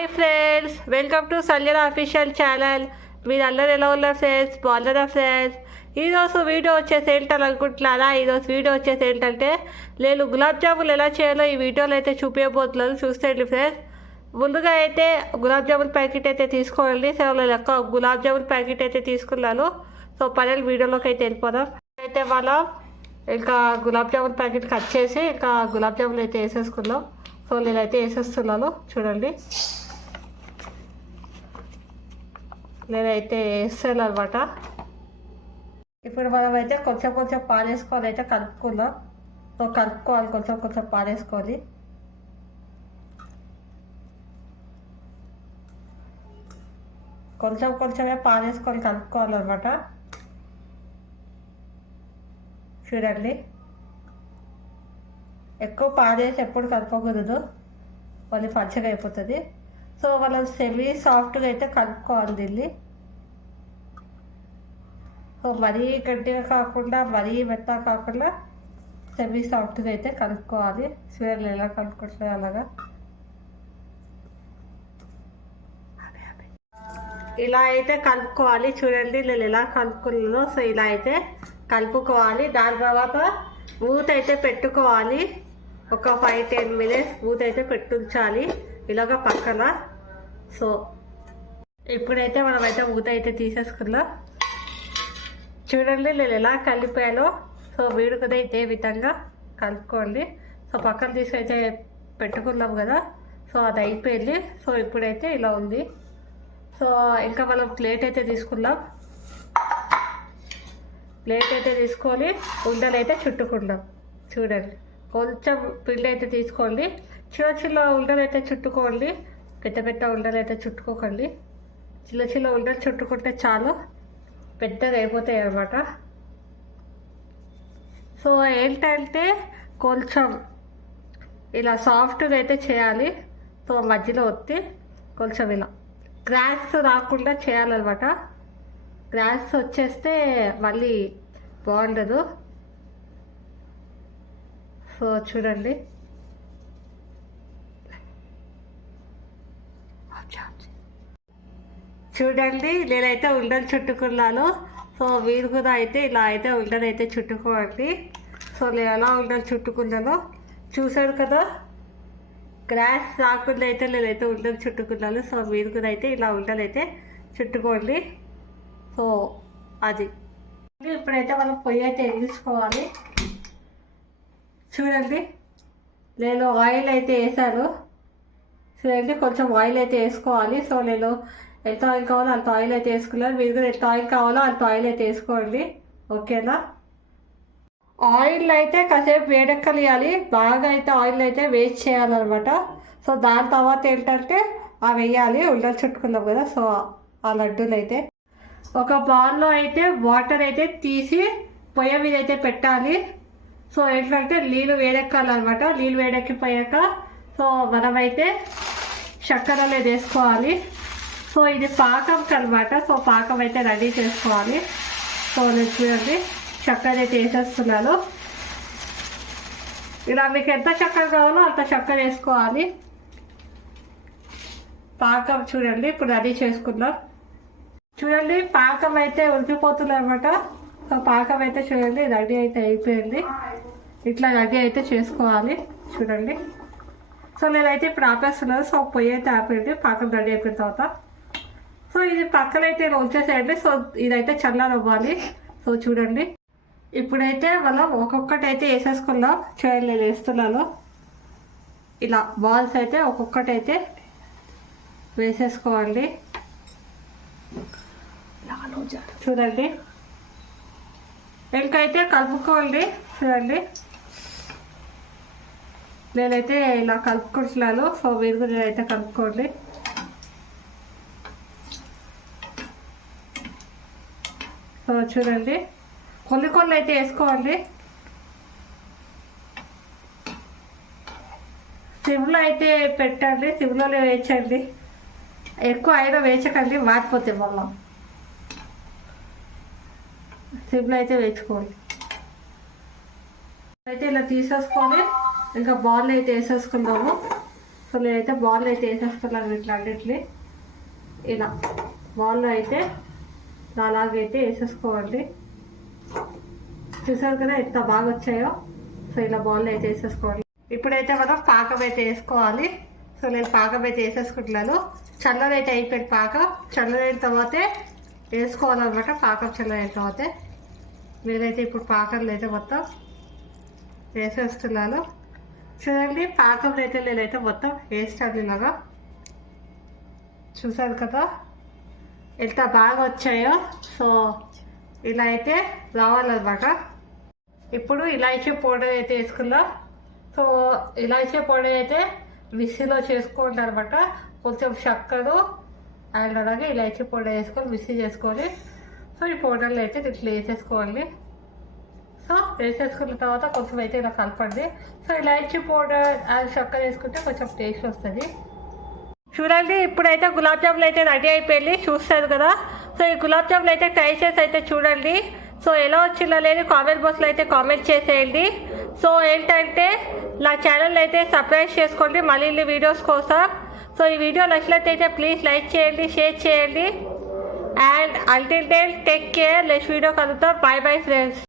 Hi friends, welcome to Sanjana official channel. మీరు అందరు ఎలా ఉన్నారు ఫ్రెండ్స్? బాగున్నారా ఫ్రెండ్స్? ఈరోజు వీడియో వచ్చేసి ఏంటని అనుకుంటున్నారా? ఈరోజు వీడియో వచ్చేసి ఏంటంటే నేను గులాబ్ జాములు ఎలా చేయాలో ఈ వీడియోలో అయితే చూపించబోతున్నాను. చూసేయండి ఫ్రెండ్స్. ముందుగా అయితే గులాబ్ జామున్ ప్యాకెట్ అయితే తీసుకోండి. సో నేను ఎక్కువ గులాబ్ జామున్ ప్యాకెట్ అయితే తీసుకున్నాను. సో పన్నెండు వీడియోలోకి అయితే వెళ్ళిపోదాం. అయితే మనం ఇంకా గులాబ్ జామున్ ప్యాకెట్ కట్ చేసి ఇంకా గులాబ్ జామున్ అయితే వేసేసుకుందాం. సో నేనైతే వేసేస్తున్నాను, చూడండి. నేనైతే వేస్తాను అనమాట. ఇప్పుడు మనం అయితే కొంచెం కొంచెం పాలేసుకొని అయితే కలుపుకుందాం. సో కలుపుకోవాలి, కొంచెం కొంచెం పాలేసుకొని. కొంచెం కొంచెమే పాలేసుకొని కలుపుకోవాలన్నమాట. చూడండి, ఎక్కువ పాలేసి ఎప్పుడు కలుపుకోకూడదు, మళ్ళీ పచ్చగా అయిపోతుంది. సో మనం సెమీ సాఫ్ట్గా అయితే కలుపుకోవాలి దీన్ని. సో మరీ గట్టిగా కాకుండా మరీ మెత్తగా కాకుండా సెమీ సాఫ్ట్గా అయితే కలుపుకోవాలి. చూడండి ఎలా కలుపుకుంటున్నాయి అలాగా. ఇలా అయితే కలుపుకోవాలి. చూడండి నేను ఎలా కలుపుకున్నానో. సో ఇలా అయితే కలుపుకోవాలి. దాని తర్వాత మూత అయితే పెట్టుకోవాలి. ఒక 5-10 minutes మూత అయితే పెట్టుంచాలి ఇలాగ పక్కన. సో ఇప్పుడైతే మనమైతే మూత అయితే తీసేసుకుందాం. చూడండి నేను ఎలా కలిపానో. సో మీరు కూడా ఇదే విధంగా కలుపుకోండి. సో పక్కన తీసి అయితే పెట్టుకున్నాం కదా. సో అది అయిపోయింది. సో ఇప్పుడైతే ఇలా ఉంది. సో ఇంకా మనం ప్లేట్ అయితే తీసుకుందాం. ప్లేట్ అయితే తీసుకొని ఉండలు అయితే చుట్టుకుందాం. చూడండి, కొంచెం పిండి అయితే తీసుకోండి. చిన్న చిన్న ఉండలు అయితే చుట్టుకోండి, పెద్ద పెద్ద ఉండలు అయితే చుట్టుకోకండి. చిన్న చిన్న ఉండలు చుట్టుకుంటే చాలు, పెద్దగా అయిపోతాయి అన్నమాట. సో ఏంటంటే కొంచెం ఇలా సాఫ్ట్గా అయితే చేయాలి. సో మధ్యలో ఒత్తి కొంచెం ఇలా క్రాక్స్ రాకుండా చేయాలన్నమాట. క్రాక్స్ వచ్చేస్తే మళ్ళీ బాగుండదు. సో చూడండి, చూడండి నేనైతే ఉండలు చుట్టుకున్నాను. సో మీరు కూడా అయితే ఇలా అయితే ఉండలు అయితే చుట్టుకోండి. సో నేను ఎలా ఉండలు చుట్టుకున్నానో చూసారు కదా. క్రాష్ రాకుండా అయితే నేనైతే ఉండలు చుట్టుకున్నాను. సో మీరు కూడా అయితే ఇలా ఉండలు అయితే చుట్టుకోండి. సో అది ఇప్పుడైతే మనం పొయ్యి అయితే వెలిగించుకోవాలి. చూడండి నేను ఆయిల్ అయితే వేసాను. చూడండి కొంచెం ఆయిల్ అయితే వేసుకోవాలి. సో నేను ఎంత ఆయిల్ కావాలో అంత ఆయిల్ అయితే వేసుకున్నాను. మీరు కూడా ఎంత ఆయిల్ కావాలో అంత ఆయిల్ అయితే వేసుకోండి, ఓకేనా. ఆయిల్ అయితే కాసేపు వేడెక్కలియాలి. బాగా అయితే ఆయిల్ అయితే వేస్ట్ చేయాలన్నమాట. సో దాని తర్వాత ఏంటంటే అవి వేయాలి. ఉండలు చుట్టుకున్నాం కదా. సో ఆ లడ్డూలు అయితే ఒక బౌల్లో అయితే వాటర్ అయితే తీసి పొయ్యి మీద అయితే పెట్టాలి. సో ఏంటంటే నీళ్ళు వేడెక్కాలన్నమాట. నీళ్ళు వేడెక్కిపోయాక సో మనమైతే చక్కెర అనేది వేసుకోవాలి. సో ఇది పాకంకి అనమాట. సో పాకం అయితే రెడీ చేసుకోవాలి. సో నేను చూడండి చక్కెర అయితే వేసేస్తున్నాను. ఇలా మీకు ఎంత చక్కెర కావాలో అంత చక్కెర వేసుకోవాలి. పాకం చూడండి ఇప్పుడు రెడీ చేసుకుందాం. చూడండి పాకం అయితే ఉడికిపోతుంది అనమాట. సో పాకం అయితే చూడండి రెడీ అయితే అయిపోయింది. ఇట్లా రెడీ అయితే చేసుకోవాలి. చూడండి సో నేనైతే ఇప్పుడు ఆపేస్తున్నాను. సో పొయ్యి అయితే ఆపేయండి పాకం రెడీ అయిపోయిన తర్వాత. సో ఇది పక్కనైతే వచ్చేసేయండి. సో ఇదైతే చల్లనివ్వాలి. సో చూడండి ఇప్పుడైతే మనం ఒక్కొక్కటి అయితే వేసేసుకుందాం. చూడండి నేను వేస్తున్నాను. ఇలా బాల్స్ అయితే ఒక్కొక్కటి అయితే వేసేసుకోవాలి. చూడండి ఇంకైతే కలుపుకోండి. చూడండి నేనైతే ఇలా కలుపుకుంటున్నాను. సో మీరు కూడా నేనైతే కలుపుకోండి. సో చూడండి కొన్ని కొన్ని అయితే వేసుకోండి. సిమ్లో అయితే పెట్టండి, సిమ్లోనే వేయించండి. ఎక్కువ అయినా వేయించకండి, మారిపోతే మళ్ళీ. సిమ్లో అయితే వేయించుకోండి. అయితే ఇలా తీసేసుకొని ఇంకా బాల్ అయితే వేసేసుకుందాము. సో నేనైతే బాల్ అయితే వేసేస్తున్నాను ఇట్లా అన్నిటిని ఇలా బాల్లో అయితే అలాగైతే వేసేసుకోండి. చూసారు కదా ఎంత బాగా వచ్చాయో. సో ఇలా బాల్లో అయితే వేసేసుకోండి. ఇప్పుడైతే మనం పాకం అయితే వేసుకోవాలి. సో నేను పాకం అయితే వేసేసుకుంటున్నాను. చల్లనైతే అయిపోయింది పాకం. చల్లనైన తర్వాతే వేసుకోవాలన్నమాట. పాకం చల్లనైన తర్వాతే నేనైతే ఇప్పుడు పాకంలో అయితే మొత్తం వేసేస్తున్నాను. చూడండి పాకంలో అయితే నేనైతే మొత్తం వేస్తాను ఇలాగా. చూసారు కదా ఎంత బాగా వచ్చాయో. సో ఇలా అయితే రావాలన్నమాట. ఇప్పుడు ఇలాచీ పౌడర్ అయితే వేసుకుందాం. సో ఇలాచీ పౌడర్ అయితే మిక్సీలో చేసుకోండి అనమాట. కొంచెం చక్కెర అండ్ అలాగే ఇలాచీ పౌడర్ వేసుకొని మిక్సీ చేసుకొని సో ఈ పౌడర్లో అయితే ఇట్లా వేసేసుకోండి. సో వేసేసుకున్న తర్వాత కొంచెం అయితే ఇలా కలపండి. సో ఇలాచీ పౌడర్ అండ్ చక్కెర వేసుకుంటే కొంచెం టేస్ట్ వస్తుంది. చూడండి ఇప్పుడైతే గులాబ్ జాములు అయితే రెడీ అయిపోయింది. చూస్తారు కదా. సో ఈ గులాబ్ జాములు అయితే ట్రై చేసి అయితే చూడండి. సో ఎలా వచ్చిందో లేదు కామెంట్ బాక్స్లో అయితే కామెంట్ చేసేయండి. సో ఏంటంటే నా ఛానల్ అయితే సబ్స్క్రైబ్ చేసుకోండి మళ్ళీ వీడియోస్ కోసం. సో ఈ వీడియో నచ్చినట్లయితే ప్లీజ్ లైక్ చేయండి, షేర్ చేయండి. And until then take care. Next video కలుద్దాం. Bye bye friends.